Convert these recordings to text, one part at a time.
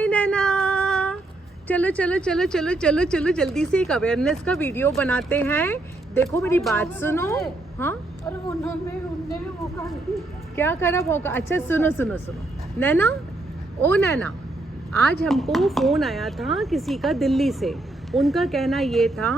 हाय नैना, चलो चलो चलो चलो चलो चलो जल्दी से एक अवेयरनेस का वीडियो बनाते हैं। देखो मेरी बात सुनो। हाँ अरे उनने भी मौका नहीं। क्या करा मौका? अच्छा सुनो सुनो सुनो नैना, ओ नैना, आज हमको फ़ोन आया था किसी का दिल्ली से। उनका कहना ये था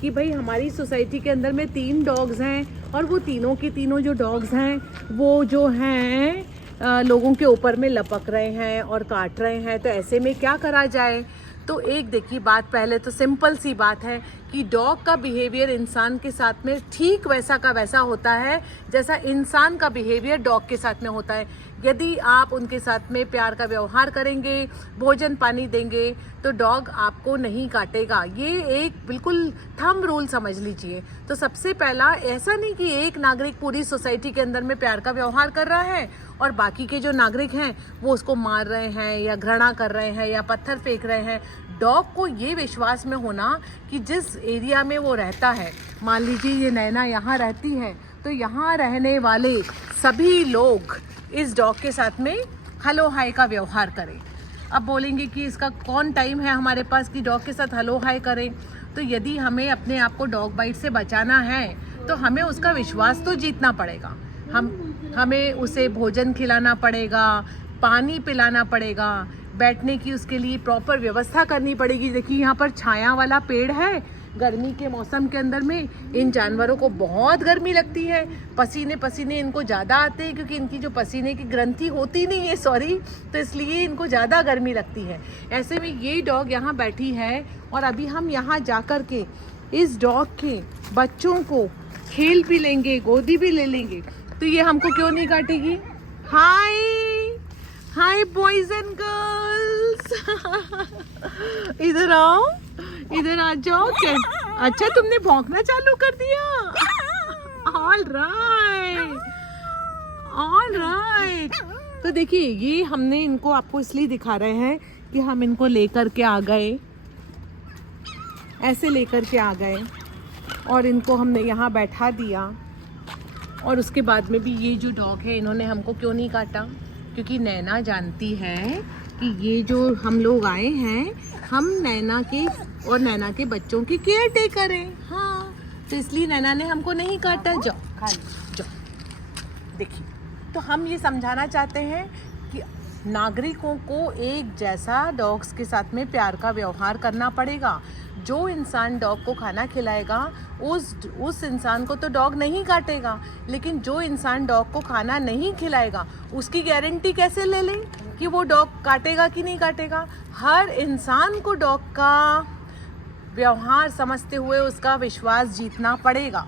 कि भाई हमारी सोसाइटी के अंदर में 3 डॉग्स हैं और वो तीनों के तीनों जो डॉग्स हैं वो जो हैं लोगों के ऊपर में लपक रहे हैं और काट रहे हैं। तो ऐसे में क्या करा जाए? तो एक देखिए बात, पहले तो सिंपल सी बात है कि डॉग का बिहेवियर इंसान के साथ में ठीक वैसा का वैसा होता है जैसा इंसान का बिहेवियर डॉग के साथ में होता है। यदि आप उनके साथ में प्यार का व्यवहार करेंगे, भोजन पानी देंगे, तो डॉग आपको नहीं काटेगा। ये एक बिल्कुल थंब रूल समझ लीजिए। तो सबसे पहला, ऐसा नहीं कि एक नागरिक पूरी सोसाइटी के अंदर में प्यार का व्यवहार कर रहा है और बाकी के जो नागरिक हैं वो उसको मार रहे हैं या घृणा कर रहे हैं या पत्थर फेंक रहे हैं। डॉग को ये विश्वास में होना कि जिस एरिया में वो रहता है, मान लीजिए ये नैना यहाँ रहती है, तो यहाँ रहने वाले सभी लोग इस डॉग के साथ में हेलो हाय का व्यवहार करें। अब बोलेंगे कि इसका कौन टाइम है हमारे पास कि डॉग के साथ हेलो हाय करें? तो यदि हमें अपने आप को डॉग बाइट से बचाना है तो हमें उसका विश्वास तो जीतना पड़ेगा। हमें उसे भोजन खिलाना पड़ेगा, पानी पिलाना पड़ेगा, बैठने की उसके लिए प्रॉपर व्यवस्था करनी पड़ेगी। देखिए यहाँ पर छाया वाला पेड़ है। गर्मी के मौसम के अंदर में इन जानवरों को बहुत गर्मी लगती है, पसीने पसीने इनको ज़्यादा आते हैं क्योंकि इनकी जो पसीने की ग्रंथि होती नहीं है, तो इसलिए इनको ज़्यादा गर्मी लगती है। ऐसे में ये डॉग यहाँ बैठी है और अभी हम यहाँ जा कर के इस डॉग के बच्चों को खेल भी लेंगे, गोदी भी ले लेंगे, तो ये हमको क्यों नहीं काटेगी? हाय हाय बॉयज एंड गर्ल्स, इधर आओ, इधर आ जाओ। अच्छा तुमने भौंकना चालू कर दिया। All right all right. तो देखिए ये हमने इनको आपको इसलिए दिखा रहे हैं कि हम इनको लेकर के आ गए, ऐसे लेकर के आ गए और इनको हमने यहाँ बैठा दिया। और उसके बाद में भी ये जो डॉग है इन्होंने हमको क्यों नहीं काटा? क्योंकि नैना जानती है कि ये जो हम लोग आए हैं, हम नैना के और नैना के बच्चों की केयर टेकर हैं। हाँ, तो इसलिए नैना ने हमको नहीं काटा। जाओ जाओ। देखिए, तो हम ये समझाना चाहते हैं कि नागरिकों को एक जैसा डॉग्स के साथ में प्यार का व्यवहार करना पड़ेगा। जो इंसान डॉग को खाना खिलाएगा उस इंसान को तो डॉग नहीं काटेगा, लेकिन जो इंसान डॉग को खाना नहीं खिलाएगा उसकी गारंटी कैसे ले लें कि वो डॉग काटेगा कि नहीं काटेगा? हर इंसान को डॉग का व्यवहार समझते हुए उसका विश्वास जीतना पड़ेगा,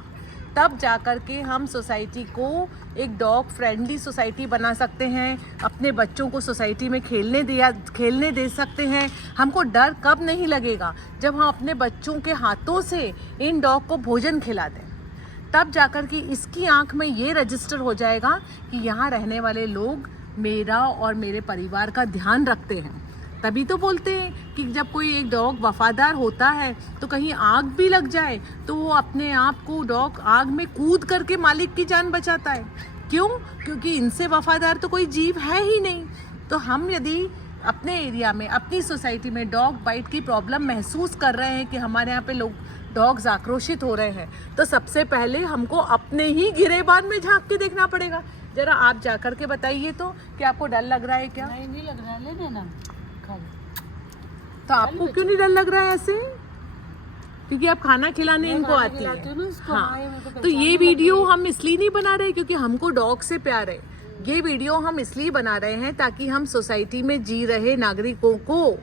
तब जाकर के हम सोसाइटी को एक डॉग फ्रेंडली सोसाइटी बना सकते हैं। अपने बच्चों को सोसाइटी में खेलने दे सकते हैं। हमको डर कब नहीं लगेगा? जब हम अपने बच्चों के हाथों से इन डॉग को भोजन खिला दें, तब जाकर के इसकी आंख में ये रजिस्टर हो जाएगा कि यहाँ रहने वाले लोग मेरा और मेरे परिवार का ध्यान रखते हैं। तभी तो बोलते हैं कि जब कोई एक डॉग वफादार होता है तो कहीं आग भी लग जाए तो वो अपने आप को डॉग आग में कूद करके मालिक की जान बचाता है। क्यों? क्योंकि इनसे वफादार तो कोई जीव है ही नहीं। तो हम यदि अपने एरिया में, अपनी सोसाइटी में डॉग बाइट की प्रॉब्लम महसूस कर रहे हैं कि हमारे यहाँ पे लोग डॉग्स आक्रोशित हो रहे हैं, तो सबसे पहले हमको अपने ही गिरेबान में झांक के देखना पड़ेगा। जरा आप जा कर के बताइए तो कि आपको डर लग रहा है क्या? नहीं लग रहा है, लेने ना। तो आपको क्यों नहीं डर लग रहा है ऐसे? क्योंकि आप खाना खिलाने इनको आती है। हाँ, तो ये वीडियो हम इसलिए नहीं बना रहे क्योंकि हमको डॉग से प्यार है। ये वीडियो हम इसलिए बना रहे हैं ताकि हम सोसाइटी में जी रहे नागरिकों को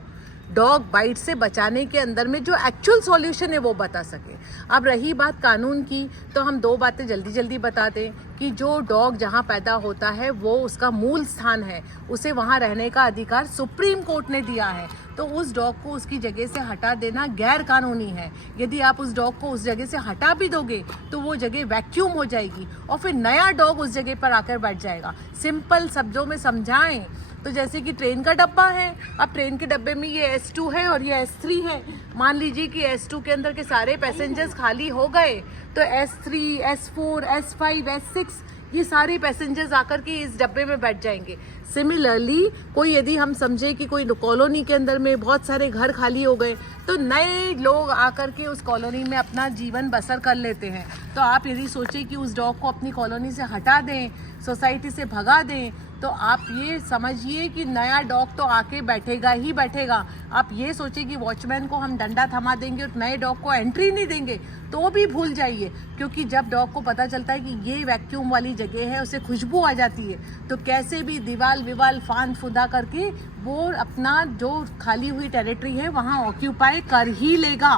डॉग बाइट से बचाने के अंदर में जो एक्चुअल सॉल्यूशन है वो बता सके। अब रही बात कानून की, तो हम 2 बातें जल्दी जल्दी बता दें कि जो डॉग जहाँ पैदा होता है वो उसका मूल स्थान है, उसे वहाँ रहने का अधिकार सुप्रीम कोर्ट ने दिया है। तो उस डॉग को उसकी जगह से हटा देना गैर कानूनी है। यदि आप उस डॉग को उस जगह से हटा भी दोगे तो वो जगह वैक्यूम हो जाएगी और फिर नया डॉग उस जगह पर आकर बैठ जाएगा। सिंपल शब्दों में समझाएं तो जैसे कि ट्रेन का डब्बा है, अब ट्रेन के डब्बे में ये S2 है और ये S3 है। मान लीजिए कि S2 के अंदर के सारे पैसेंजर्स खाली हो गए तो S3, S4, S5, S6 ये सारे पैसेंजर्स आकर के इस डब्बे में बैठ जाएंगे। सिमिलरली कोई यदि हम समझे कि कोई कॉलोनी के अंदर में बहुत सारे घर खाली हो गए तो नए लोग आकर के उस कॉलोनी में अपना जीवन बसर कर लेते हैं। तो आप यदि सोचें कि उस डॉग को अपनी कॉलोनी से हटा दें, सोसाइटी से भगा दें, तो आप ये समझिए कि नया डॉग तो आके बैठेगा ही बैठेगा। आप ये सोचें कि वॉचमैन को हम डंडा थमा देंगे और नए डॉग को एंट्री नहीं देंगे, तो भी भूल जाइए, क्योंकि जब डॉग को पता चलता है कि ये वैक्यूम वाली जगह है, उसे खुशबू आ जाती है, तो कैसे भी दीवाल विवाल फांद फुदा करके वो अपना जो खाली हुई टेरिटरी है वहाँ ऑक्यूपाई कर ही लेगा।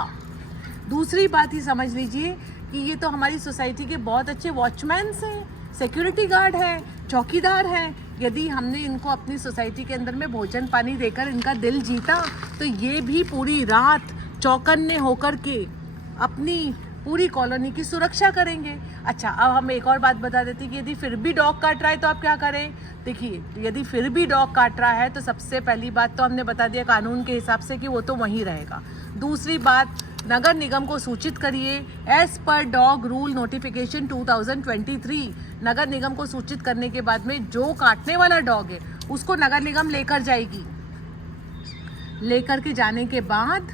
दूसरी बात ही समझ लीजिए कि ये तो हमारी सोसाइटी के बहुत अच्छे वॉचमैन्स हैं, सिक्योरिटी गार्ड हैं, चौकीदार हैं। यदि हमने इनको अपनी सोसाइटी के अंदर में भोजन पानी देकर इनका दिल जीता, तो ये भी पूरी रात चौकन्ने होकर के अपनी पूरी कॉलोनी की सुरक्षा करेंगे। अच्छा, अब हम एक और बात बता देते हैं कि यदि फिर भी डॉग काट रहा है तो आप क्या करें। देखिए, यदि फिर भी डॉग काट रहा है तो सबसे पहली बात तो हमने बता दिया कानून के हिसाब से कि वो तो वहीं रहेगा। दूसरी बात, नगर निगम को सूचित करिए as per dog rule notification 2023। नगर निगम को सूचित करने के बाद में जो काटने वाला डॉग है उसको नगर निगम लेकर जाएगी। लेकर के जाने के बाद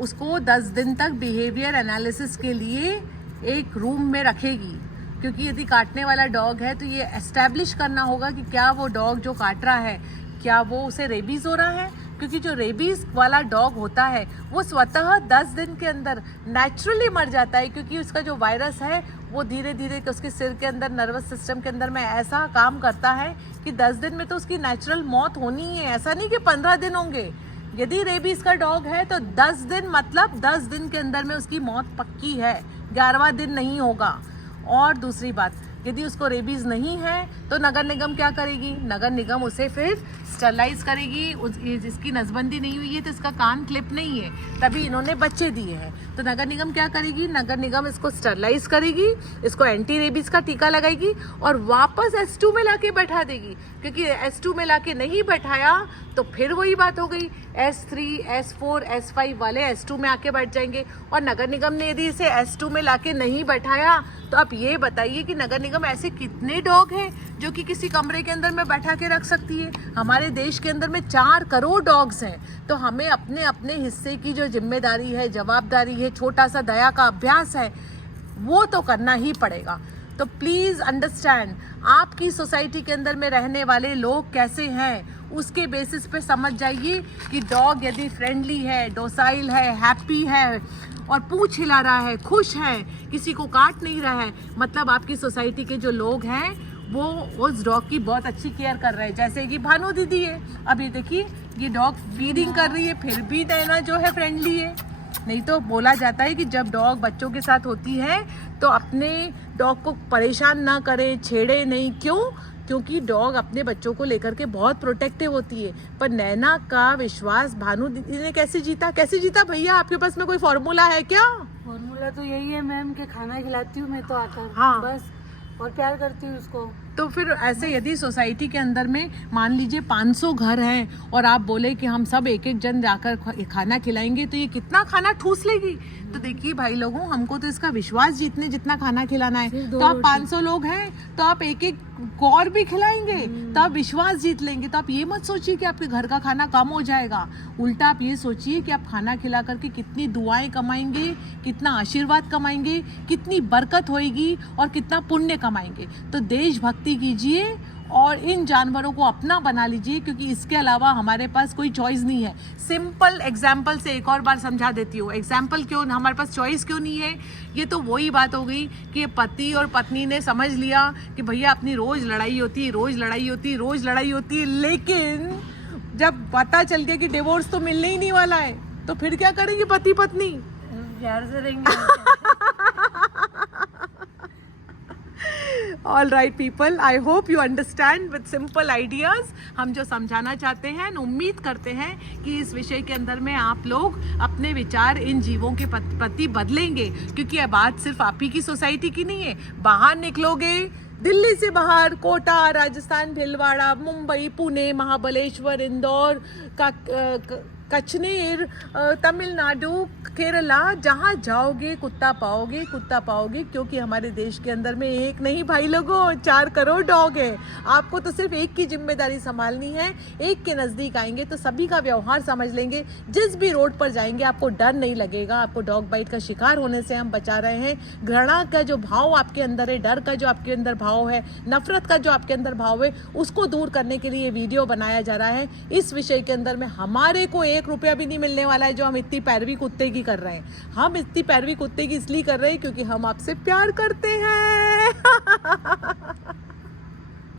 उसको 10 दिन तक बिहेवियर एनालिसिस के लिए एक रूम में रखेगी, क्योंकि यदि काटने वाला डॉग है तो ये एस्टैब्लिश करना होगा कि क्या वो डॉग जो काट रहा है क्या वो उसे रेबीज हो रहा है, क्योंकि जो रेबीज वाला डॉग होता है वो स्वतः 10 दिन के अंदर नेचुरली मर जाता है, क्योंकि उसका जो वायरस है वो धीरे धीरे उसके सिर के अंदर नर्वस सिस्टम के अंदर में ऐसा काम करता है कि 10 दिन में तो उसकी नेचुरल मौत होनी ही है, ऐसा नहीं कि 15 दिन होंगे। यदि रेबीज का डॉग है तो 10 दिन मतलब 10 दिन के अंदर में उसकी मौत पक्की है, 11वां दिन नहीं होगा। और दूसरी बात, यदि उसको रेबीज नहीं है तो नगर निगम क्या करेगी, नगर निगम उसे फिर स्टरलाइज करेगी। जिसकी नसबंदी नहीं हुई है तो इसका कान क्लिप नहीं है, तभी इन्होंने बच्चे दिए हैं, तो नगर निगम क्या करेगी, नगर निगम इसको स्टरलाइज करेगी, इसको एंटी रेबीज का टीका लगाएगी और वापस S2 में लाके बैठा देगी। क्योंकि S2 में लाके नहीं बैठाया तो फिर वही बात हो गई, S3, S4, S5 वाले S2 में आके बैठ जाएंगे। और नगर निगम ने यदि इसे S2 में लाके नहीं बैठाया तो आप ये बताइए कि नगर निगम ऐसे कितने डॉग हैं जो कि किसी कमरे के अंदर में बैठा के रख सकती है। हमारे देश के अंदर में 4 करोड़ डॉग्स हैं, तो हमें अपने अपने हिस्से की जो जिम्मेदारी है, जवाबदारी है, छोटा सा दया का अभ्यास है, वो तो करना ही पड़ेगा। तो प्लीज़ अंडरस्टैंड, आपकी सोसाइटी के अंदर में रहने वाले लोग कैसे हैं उसके बेसिस पे समझ जाइए कि डॉग यदि फ्रेंडली है, डोसाइल है, हैप्पी है और पूंछ हिला रहा है, खुश है, किसी को काट नहीं रहा है, मतलब आपकी सोसाइटी के जो लोग हैं वो उस डॉग की बहुत अच्छी केयर कर रहे हैं। जैसे कि भानु दीदी है, अभी देखिए ये डॉग फीडिंग कर रही है, फिर भी नैना जो है फ्रेंडली है। नहीं तो बोला जाता है कि जब डॉग बच्चों के साथ होती है तो अपने डॉग को परेशान ना करे, छेड़े नहीं। क्यों? क्योंकि डॉग अपने बच्चों को लेकर के बहुत प्रोटेक्टिव होती है। पर नैना का विश्वास भानु दीदी ने कैसे जीता, कैसे जीता भैया? आपके पास में कोई फॉर्मूला है क्या? फॉर्मूला तो यही है मैम कि खाना खिलाती हूँ मैं तो आकर, हाँ। बस, और प्यार करती हूँ उसको। तो फिर ऐसे यदि सोसाइटी के अंदर में मान लीजिए 500 घर हैं और आप बोले कि हम सब एक एक जन जाकर खाना खिलाएंगे तो ये कितना खाना ठूस लेगी। तो देखिए भाई लोगों, हमको तो इसका विश्वास जीतने जितना खाना खिलाना है, तो आप 500 लोग हैं तो आप एक एक और भी खिलाएंगे तो आप विश्वास जीत लेंगे। तो आप ये मत सोचिए कि आपके घर का खाना कम हो जाएगा, उल्टा आप ये सोचिए कि आप खाना खिला करके कितनी दुआएं कमाएंगे, कितना आशीर्वाद कमाएंगे, कितनी बरकत होएगी और कितना पुण्य कमाएंगे। तो देशभक्ति कीजिए और इन जानवरों को अपना बना लीजिए, क्योंकि इसके अलावा हमारे पास कोई चॉइस नहीं है। सिंपल एग्जाम्पल से एक और बार समझा देती हूँ। एग्जाम्पल क्यों, हमारे पास चॉइस क्यों नहीं है? ये तो वही बात हो गई कि पति और पत्नी ने समझ लिया कि भैया अपनी रोज लड़ाई होती है, रोज लड़ाई होती है, रोज लड़ाई होती है, लेकिन जब पता चल गया कि डिवोर्स तो मिलने ही नहीं वाला है तो फिर क्या करेंगे पति पत्नी? प्यार से रहेंगे। All right people, I hope you understand with simple ideas हम जो समझाना चाहते हैं। उम्मीद करते हैं कि इस विषय के अंदर में आप लोग अपने विचार इन जीवों के प्रति बदलेंगे, क्योंकि अब बात सिर्फ आप ही की सोसाइटी की नहीं है। बाहर निकलोगे, दिल्ली से बाहर कोटा, राजस्थान, भीलवाड़ा, मुंबई, पुणे, महाबलेश्वर, इंदौर का कचनेर, तमिलनाडु, केरला, जहाँ जाओगे कुत्ता पाओगे, कुत्ता पाओगे, क्योंकि हमारे देश के अंदर में एक नहीं भाई लोगों 4 करोड़ डॉग है। आपको तो सिर्फ एक की जिम्मेदारी संभालनी है। एक के नज़दीक आएंगे तो सभी का व्यवहार समझ लेंगे। जिस भी रोड पर जाएंगे आपको डर नहीं लगेगा। आपको डॉग बाइट का शिकार होने से हम बचा रहे हैं। घृणा का जो भाव आपके अंदर है, डर का जो आपके अंदर भाव है, नफरत का जो आपके अंदर भाव है, उसको दूर करने के लिए ये वीडियो बनाया जा रहा है। इस विषय के अंदर में हमारे को 1 रुपया भी नहीं मिलने वाला है जो हम इतनी पैरवी कुत्ते की कर रहे हैं। हम इतनी पैरवी कुत्ते की इसलिए कर रहे हैं क्योंकि हम आपसे प्यार करते हैं।